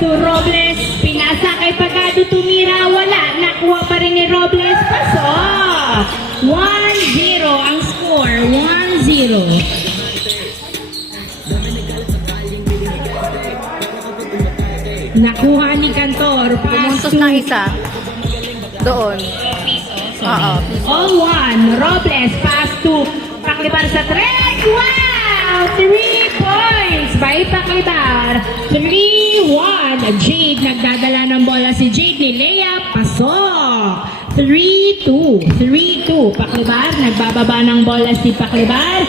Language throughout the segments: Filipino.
to Robles. Pinasa kay Pagado, tumira, wala. Nakuha pa rin ni Robles. Pasok. 1-0 ang score. 1-0. Nakuha ni Cantor. Pumuntos na isa. Doon. Oo. All one. Robles. Pass to Paklibar sa 3. Wow! 3 points by Paklibar. 3-1. Jade. Nagdadala ng bola si Jade ni Lea. Pasok. 3-2. 3-2. Paklibar. Nagbababa ng bola si Paklibar.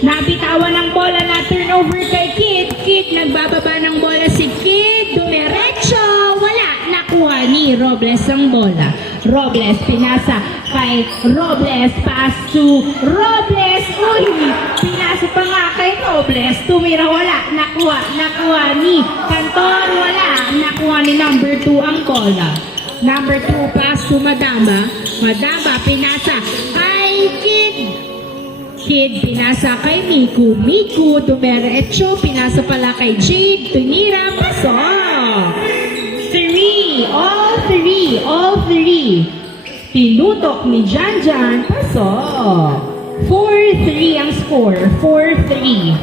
Nabitawan ng bola na turnover kay Kid. Kid. Nagbababa ng bola si Kid. Dumiretso. Wala. Nakuha ni Robles ang bola. Robles. Pinasa kay Robles. Pass to Robles. Uy! Pinasa pa nga kay Robles. Tumira. Wala. Nakuha ni Cantor. Wala. Nakuha ni number 2 ang bola. Number 2. Pass to Madamba. Madamba. Pinasa kay Kid. Kid, pinasa kay Miku. Miku, dumiretso. Pinasa pala kay Jade. Tunira, pasok. 3. All three. Pinutok ni Janjan. Pasok. 4-3 ang score. 4-3.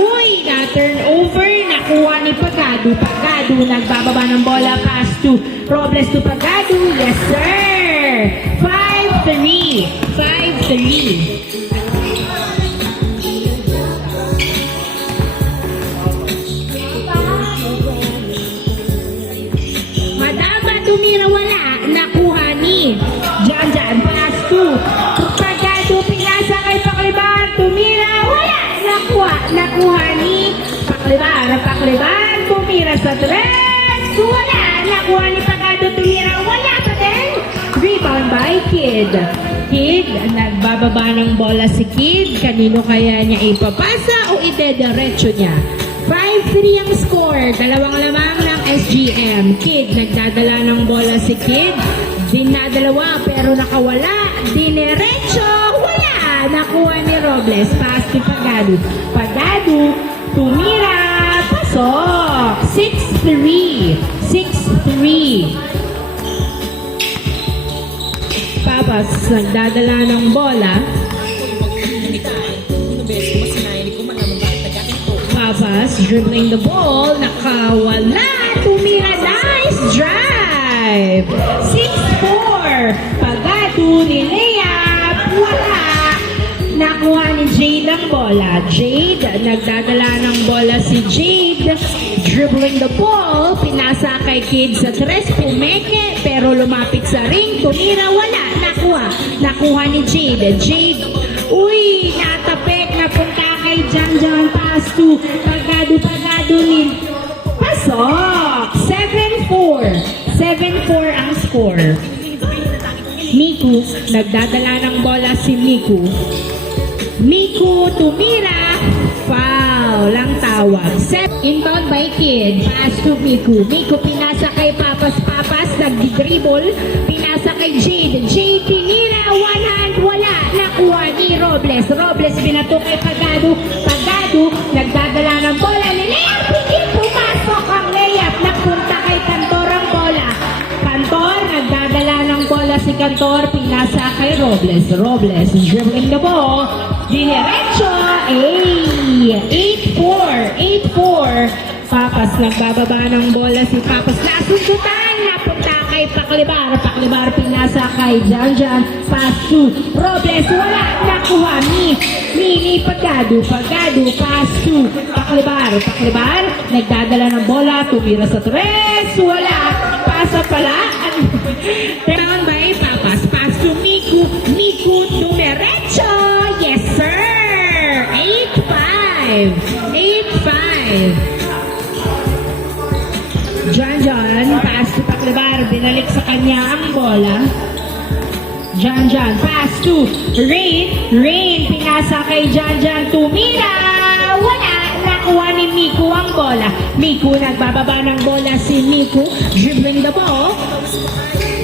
Uy, na-turnover. Nakuha ni Pagado. Pagado, nagbababa ng bola. Pass to Robles to Pagado. Yes, sir. 5-3. 5-3. Madama tumira, wala. Nakuha ni Janjan. Pass to Pagado. Pinasa kay Paklibar. Tumira, wala. Nakuha ni Paklibar. Paklibar. Tumira sa 3. Wala. Nakuha ni Pagado. Tumira, wala pa din. Rebound by Kid. Kid, nagbababa ng bola si Kid. Kanino kaya niya ipapasa o idediretso niya? 5-3 ang score. Dalawang lamang ng SGM. Kid, nagdadala ng bola si Kid. Dinadalawa pero nakawala. Dineretso. Wala. Nakuha ni Robles. Pass to Pagado. Pagado. Tumira. Pasok. 6-3. 6-3. Papas, nagdadala ng bola. Papas, dribbling the ball. Nakawala. Tumira. Nice drive. 6-4. Pagado ni Lea. Wala. Nakuha ni Jade ang bola. Jade, nagdadala ng bola si Jade. Dribbling the ball. Pinasa kay Kid sa 3. Pumeke. Pero lumapit sa ring. Tumira. Wala. Nakuha ni Jade. Jade. Uy, natapik. Napunta kay Janjan. Pass to Pagado ni pasok. 7-4. 7-4 ang score. Miku. Nagdadala ng bola si Miku. Miku tumira. Foul ang tawag. Inbound by Kid. Pass to Miku. Miku pinasa kay Papas. Papas nagdi-dribble. Pinasa kay Jade. Jade tinira. One hand. Wala. Nakuha ni Robles. Robles binato kay Pagado. Pagado nagdadala ng bola ni Lea. Pigil pumasok ang layup. Napunta kay Cantor ang bola. Cantor nagdadala ng bola si Cantor. Pinasa kay Robles. Robles dribbling the ball. Dinerecho. 8-4. 8-4. Papas nagbababa ng bola si Papas. Nasundutan. Napunta kay Paklibar. Paklibar pinasa kay Janjan. Pass to Robles. Wala. Nakuha ni Pagado. Pagado. Pass to Paklibar. Paklibar. Nagdadala ng bola. Tumira sa 3. Wala. Pasa pala. Down by Papas. Pass to Miku. Miku dumiretso. Yes, sir. 8-5. 8-5. Janjan, pass to Paklibar. Binalik sa kanya ang bola. Janjan, pass to Rain. Rain, pinasa kay Janjan. Tumira. Wala. Nakuha ni Miku ang bola. Miku, nagbababa ng bola si Miku. Dribbling the ball.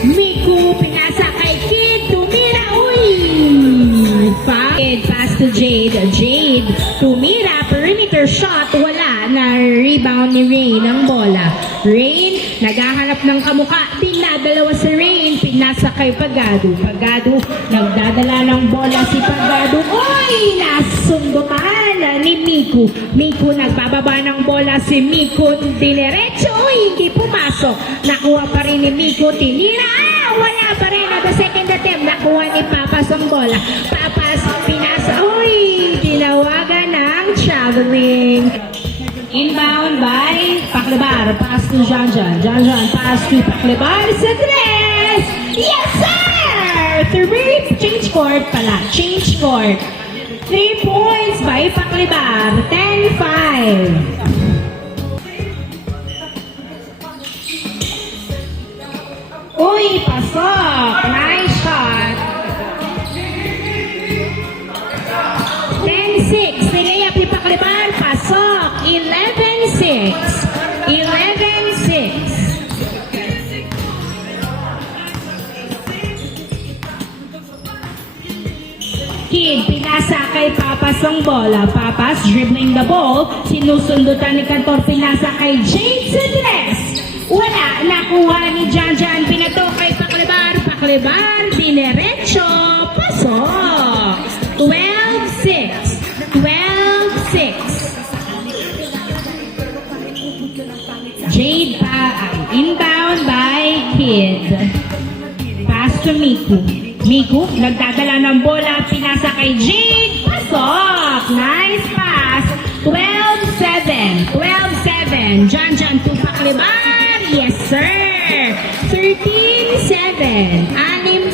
Miku, pinasa kay Kid. Tumira. Uy. Pass to Jade. Jade, tumira. Perimeter shot. Wala. na rebound ni Rain ang bola. Rain, naghahanap ng kamuka, dinadalawa si Rain, pinasa kay Pagado. Pagado, nagdadala ng bola si Pagado. Oy! Nasundutan ni Miku. Miku, nagbababa ng bola si Miku. Dinerecho, hindi pumasok. Nakuha pa rin ni Miku, tinira. Wala pa rin. At the second attempt, nakuha ni Papas ang bola. Papas, pinasa. Oy! Tinawagan ng traveling. Inbound by Paclebar. Pass to Janjan. Janjan, pass to Paclebar sa tres. Yes, sir! Change court pala. Change court. 3 points by Paclebar. 10-5. Uy, pasok. Nice shot. 10-6. Nilayap ni Paclebar. Pasok. 11-6. 11-6. Kid, pinasa kay Papas ang bola. Papas dribbling the ball. Sinusundutan ni Cantor, pinasa kay Jade sa tres. Wala, nakuha ni Janjan. Pinato kay Paclebar. Paclebar, dinerecho. Pasok. 12-6. 12-6. Jade pa, inbound by Kid. Pass to Miku. Miku, nagdadala ng bola, pinasa kay Jade. Pasok! Nice pass. 12-7. 12-7. Janjan to Paclebar. Yes, sir. 13-7. Anim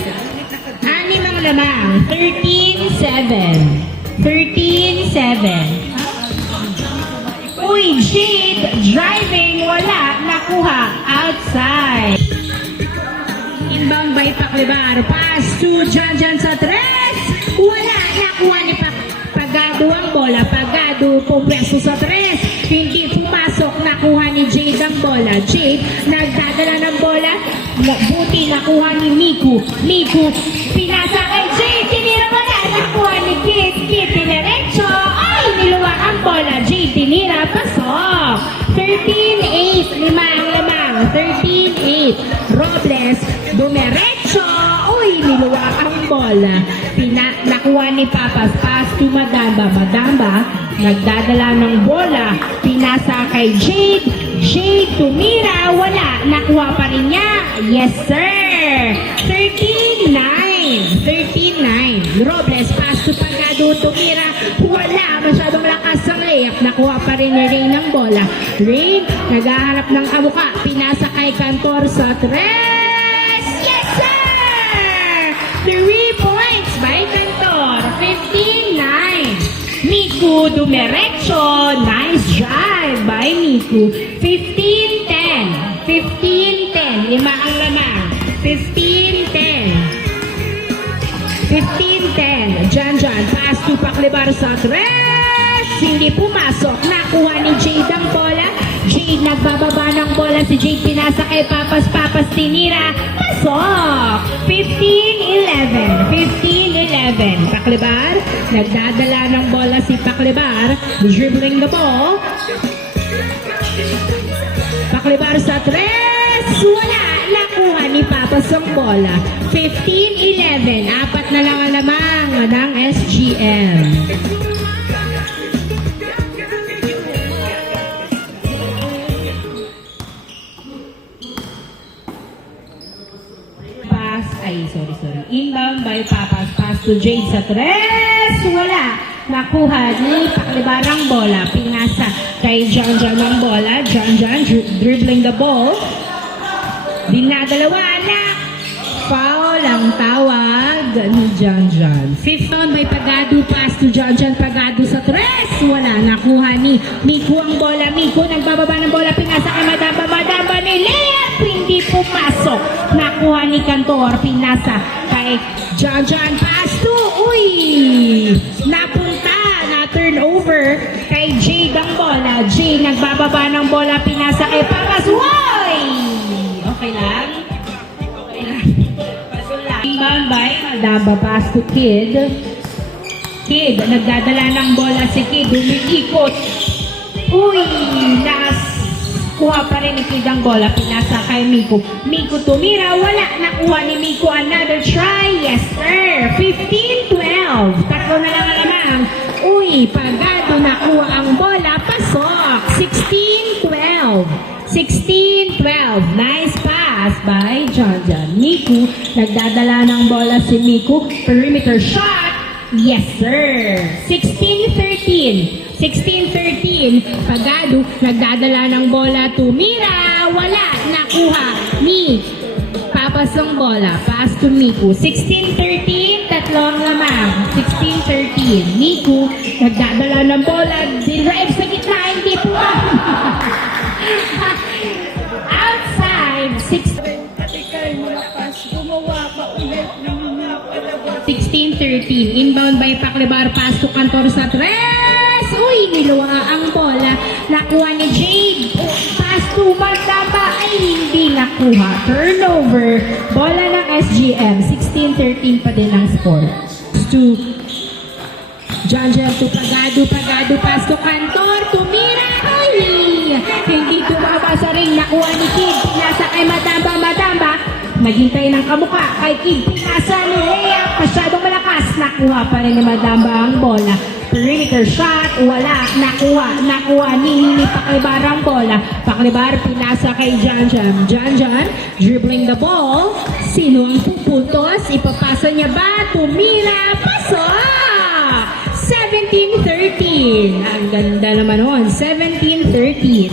ang lamang. 13-7. 13-7. Uy, Jade, driving, wala, nakuha, outside. Inbound by Paclebar, pass to Janjan sa tres, wala, nakuha ni Pagado ang bola. Pagado, pumwesto sa tres, hindi pumasok, nakuha ni Jade ang bola. Jade, nagdadala ng bola, buti nakuha ni Miku. Miku, pinasa kay Jade, tinira wala, nakuha ni Kid. Kid, tiniretso, ay, niluwag ang bola. Jade, tinira, pasok. 13-8, limang lamang. 13-8. Robles, dumiretso. Uy, niluwag ang bola. Nakuha ni Papas, pass to Madamba. Madamba, nagdadala ng bola. Pinasa kay Jade. Jade, tumira. Wala, nakuha pa rin niya. Yes, sir. 13-9. 13-9. Robles, pass to Pagado. Tumira. Wala, masyadong lakas ang layup. Nakuha pa rin ni Rain ng bola. Rain, naghahanap ng kamuka. Pinasa kay Cantor sa tres. Yes, sir! 3 points by Cantor. 15-9. Miku, dumiretso. Nice drive by Miku. 15-10. 15-10. Lima ang lamang. 15-10. 15-10. Janjan, pass to Paclebar sa tres. Hindi pumasok. Nakuha ni Jade ang bola. Jade, nagbababa ng bola. Si Jade, pinasa kay Papas. Papas, tinira. Pasok. 15-11. 15-11. Paclebar, nagdadala ng bola si Paclebar. Dribbling the ball. Paclebar sa tres. Wala. Nakuha ni Papas ang bola. 15-11. Apat na lang ang lamang ng SGM. Sorry. Inbound by Papas. Pass to Jade sa tres. Wala. Nakuha ni Paclebar ang bola. Pinasa kay Janjan ang bola. Janjan dribbling the ball. Dinadalawa na. Foul ang tawag ni Janjan. Fifth down by Pagado. Pass to Janjan. Pagado sa tres. Wala. Nakuha ni Miku ang bola. Miku nagbababa ng bola. Pinasa kay Madamba. Madamba ni layup. Hindi pumasok. Nakuha ni Cantor. Pinasa kay Janjan. Pass to. Uy! Napunta. Na-turnover kay Jade ang bola. Jade nagbababa ng bola. Pinasa kay Papas. Uy! Okay lang? Okay lang. Inbound by Madamba. Pass to Kid. Kid, nagdadala ng bola si Kid. Umiikot. Uy, kuha pa rin ni Kid ang bola. Pinasa kay Miko. Miko tumira. Wala. Nakuha ni Miko. Another try. Yes, sir. 15-12. Tatlo na lang alamang. Uy, Pagado nakuha ang bola. Pasok. 16-12. 16-12. Nice pass by John. Miko. Nagdadala ng bola si Miko. Perimeter shot. Yes, sir. 16-13. 16-13. Pagado, nagdadala ng bola. Tumira. Wala. Nakuha ni Papasong bola. Pass to Miku. 16-13. Tatlong lamang. 16-13. Miku, nagdadala ng bola. Drive sa gitna. Hindi po. Outside. 16-13. Inbound by Paclibar. Pass to Cantor sa tres. Uy, niluwa ang bola. Nakuha ni Jade. Pass to Magdaba. Ay, hindi nakuha. Turnover. Bola ng SGM. 16-13 pa din ang score. To Janjel to Pagado. Pagado. Pass to Cantor. Tumira. Ay, hindi tumaba sa ring. Nakuha ni Kid. Pinasa kay Madamba. Madamba. Naghintay ng kamuka kay Kid. Pinasa ni Lea. Masyadong malakas. Nakuha pa rin ni Madamba ang bola. Perimeter shot. Wala. Nakuha ni Paclibar ang bola. Paclibar pinasa kay Janjan. Janjan dribbling the ball. Sino ang pupuntos? Ipapasa niya ba? Tumira. Pasok! 17-13. Ang ganda naman nun. 17-13.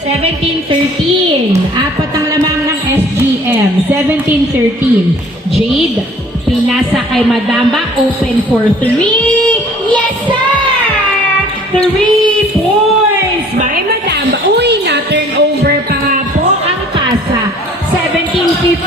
17-13. Apat ang lamang ng SGM. 17-13. Jade, pinasa kay Madamba. Open for 3. Yes, sir! 3 points by Madamba. Uy, na-turn over pa nga po ang pasa. 17-15.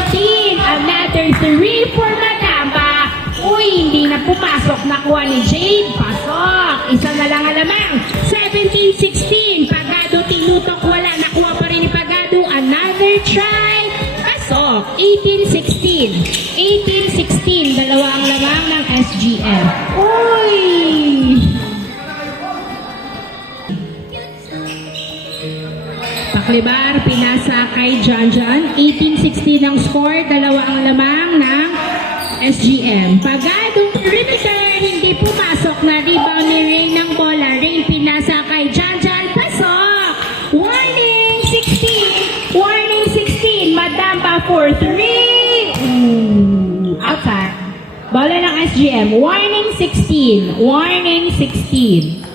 Another 3 for Madamba. Uy, hindi na pumasok. Nakuha ni Jade. Pasok. Isa na lang alamang. 17-16. Pagado, tinutok. Wala. Nakuha pa rin ni Pagado. Another try. Pasok. 18-16. 18-16. Dalawa ang lamang ng SGM. Uy! Paclibar, pinasa kay Janjan. 18-16 ang score. Dalawa ang lamang ng SGM. Pagadong perimeter, hindi pumasok na rebound ni Rain ng bola. Rain pinasa kay Janjan. Pasok! Warning 16! Warning 16! Madamba for 3! Outside. Bola ng SGM. Warning 16. Warning 16.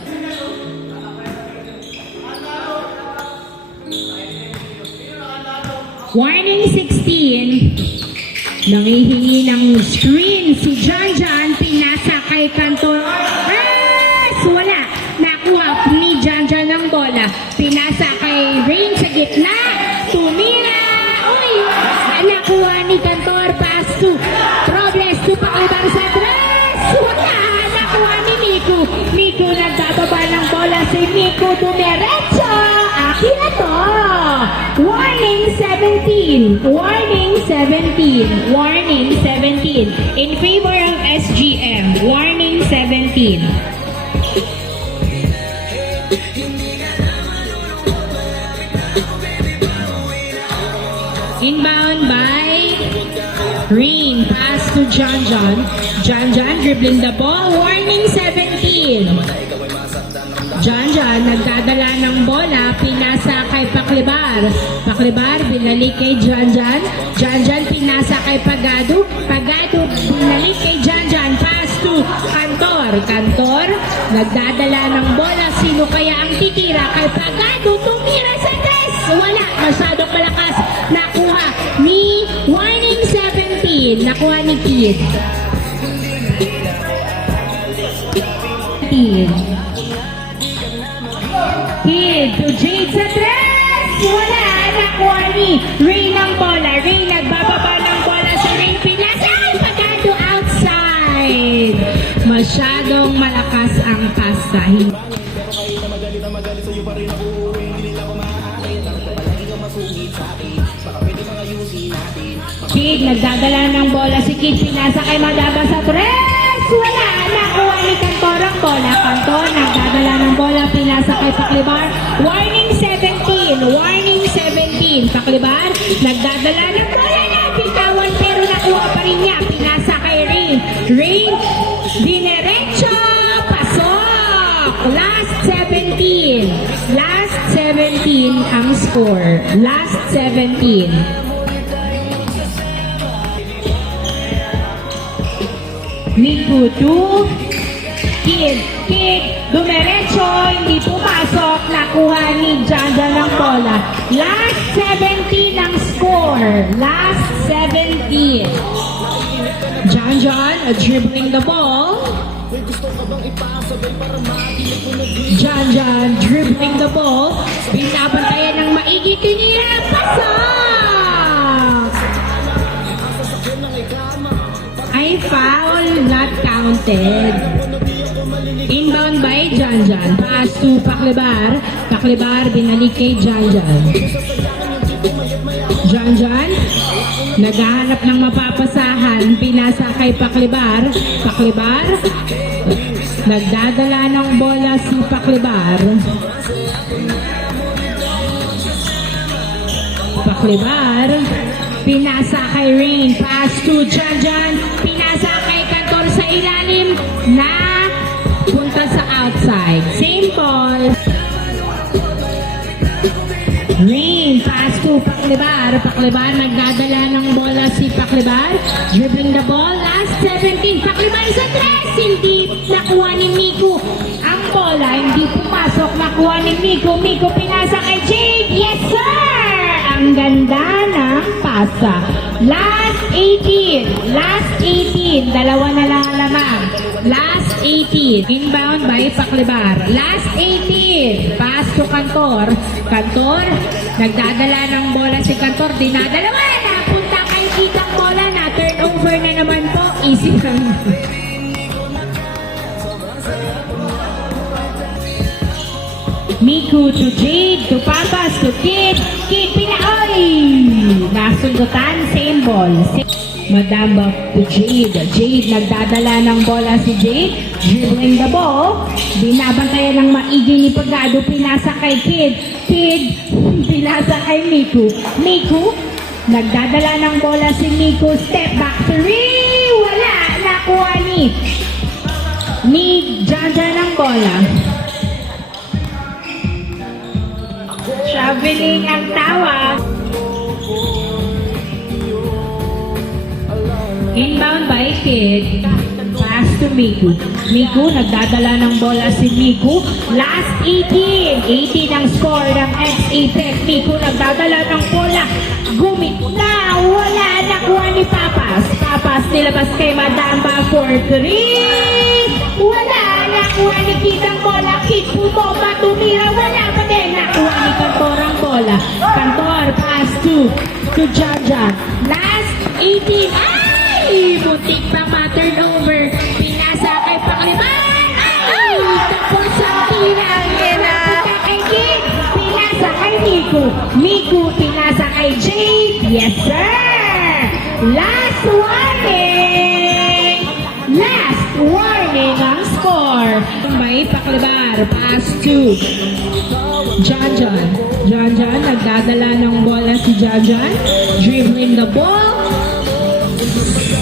Warning 16. Nangihingi ng screen si Janjan. Pinasa kay Cantor. Wala. Nakuha ni Janjan ng bola. Pinasa kay Rain sa gitna. Tumira. Uy! Nakuha ni Cantor. Pass to Robles to Paclibar sa tres. Wala. Nakuha ni Miko. Miko nagbababa ng bola. Si Miko dumiretso. Akin na to. Warning 17. Warning 17. Warning 17. In favor of SGM. Warning 17. Inbound by Rain. Pass to Janjan. Janjan dribbling the ball. Warning 17. Janjan nagdadala ng bola. Pinasa kay Paclibar. Paclibar binalik kay Janjan. Janjan pinasa kay Pagado. Pagado binalik kay Janjan. Pass to Cantor. Cantor nagdadala ng bola. Sino kaya ang titira kay Pagado? Tumira sa tres. Wala. Masyadong malakas. Nakuha ni Warning 17. Nakuha ni Kid. 17. Kid to Jade sa tres. Wala. Nakuha ni Rain ng bola. Rain nagbababa ng bola sa Rain. Pinasa ay Pagado outside. Masyadong malakas ang pasa. Kid nagdadala ng bola si Kid. Pinasa kay Madaba sa tres. Wala. Nakuha ni Cantor. Kantor ang bola. Kantor, nagdadala ng bola. Pinasa kay Paklibar. Warning 17. Warning 17. Paklibar, nagdadala ng bola na. Bitawan pero nakuha pa rin niya. Pinasa kay Rain. Rain, dinerecho. Pasok. Last 17. Last 17 ang score. Last 17. Miku 2, Kid, dumiretso, hindi pumasok, nakuha ni Janda ng bola. Last 17 ang score, last 17. John, dribbling the ball. John, dribbling the ball. Binabantayan ng maigi, tinira, pasok! Ay, foul, not counted. Inbound by John. Pass to Paklibar. Paklibar, binalik kay John. John, naghahanap ng mapapasahan. Pinasa kay Paklibar. Paklibar, nagdadala ng bola si Paklibar. Paklibar, pinasa kay Rain. Pass to John. Pinasa kay Kantor sa ilalim na punta sa outside. Same ball. Rain, pass to Paklibar. Paklibar, nagdadala ng bola si Paklibar. Dribbling the ball. Last 17. Paklibar sa 3. Hindi nakuha ni Miku. Ang bola, hindi pumasok. Nakuha ni Miku. Miku, pinasa kay Jade. Yes, sir! Ang ganda ng pasa. Last 18. Last 18. Dalawa na lang lamang. Last 18. Inbound by Paklibar. Last 18. Pass to Kantor. Kantor, nagdadala ng bola si Kantor. Dinadalawa. Napunta kay Kitang bola na. Turnover na naman po. Easy lang. Miku to Jade, to Papas, to Kid. Kid, pinaoy! Nasundutan, same ball. Madamba to Jade. Jade, nagdadala ng bola si Jade. Dribbling the ball. Binabantayan ng maigi ni Pagado. Pinasa kay Kid. Kid, pinasa kay Miku. Miku, nagdadala ng bola si Miku. Step back three. Wala. Nakuha ni Janja ng bola. Traveling ang tawag. Inbound by Kid. Pass to Miku. Miku, nagdadala ng bola si Miku. Last 18. 18 ang score ng ex-Apex. Miku, nagdadala ng bola. Gumit na. Wala. Nakuha ni Papas. Papas nilabas kay Madamba for 3. Wala. Nakuha ni Kitang bola. Kid pumoma. Tumira. Wala pa din. Nakuha ni Kantor ang bola. Kantor, pass to John. Last 18. Ay! Butik pa ma-turnover. Pinasa kay Paklibar. Ay! Tapos ang tira. Pinasa kay Kid. Pinasa kay Miku. Miku, pinasa kay Jade. Yes, sir! Last warning! Last warning ang score. May Paklibar. Pass to John. John, nagdadala ng bola si John. Dribbling the ball.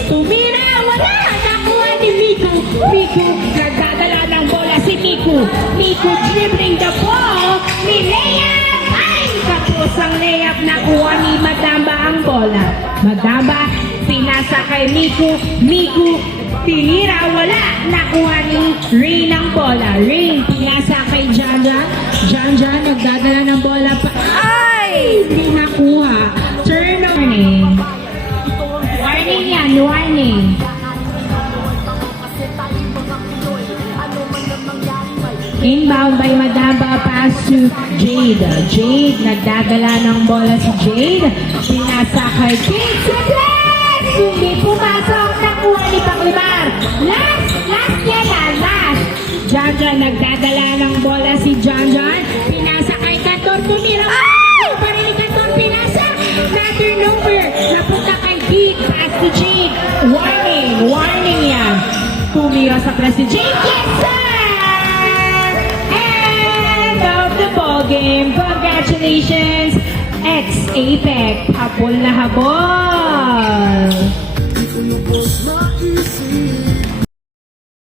Tumira, wala! Nakuha ni Miku. Miku, nagdadala ng bola si Miku. Miku dribbling the ball. Ni layup! Ay! Tapos ang layup, nakuha ni Madamba ang bola. Madamba, pinasa kay Miku. Miku, tinira, wala! Nakuha ni Rain ang bola. Rain, pinasa kay Janja. Janja, nagdadala ng bola pa. Ay! Hindi nakuha. Turnover. Warning yan, warning. Inbound by Madamba, pass to Jade. Jade, nagdadala ng bola si Jade. Pinasa kay Jade sa last! Hindi pumasok, nakuha ni Paklibar. Last yan na, last. John, nagdadala ng bola si John. Pinasa kay Kantor, tumira. Ay! Para ni Kantor, pinasa. Na-turnover. Napunta kay Kid, pass to Jade. Warning yan. Tumira sa press si Jade. Yes, sir! ball game. Congratulations, ex-Apex. Habol na habol. Di ko lubos maisip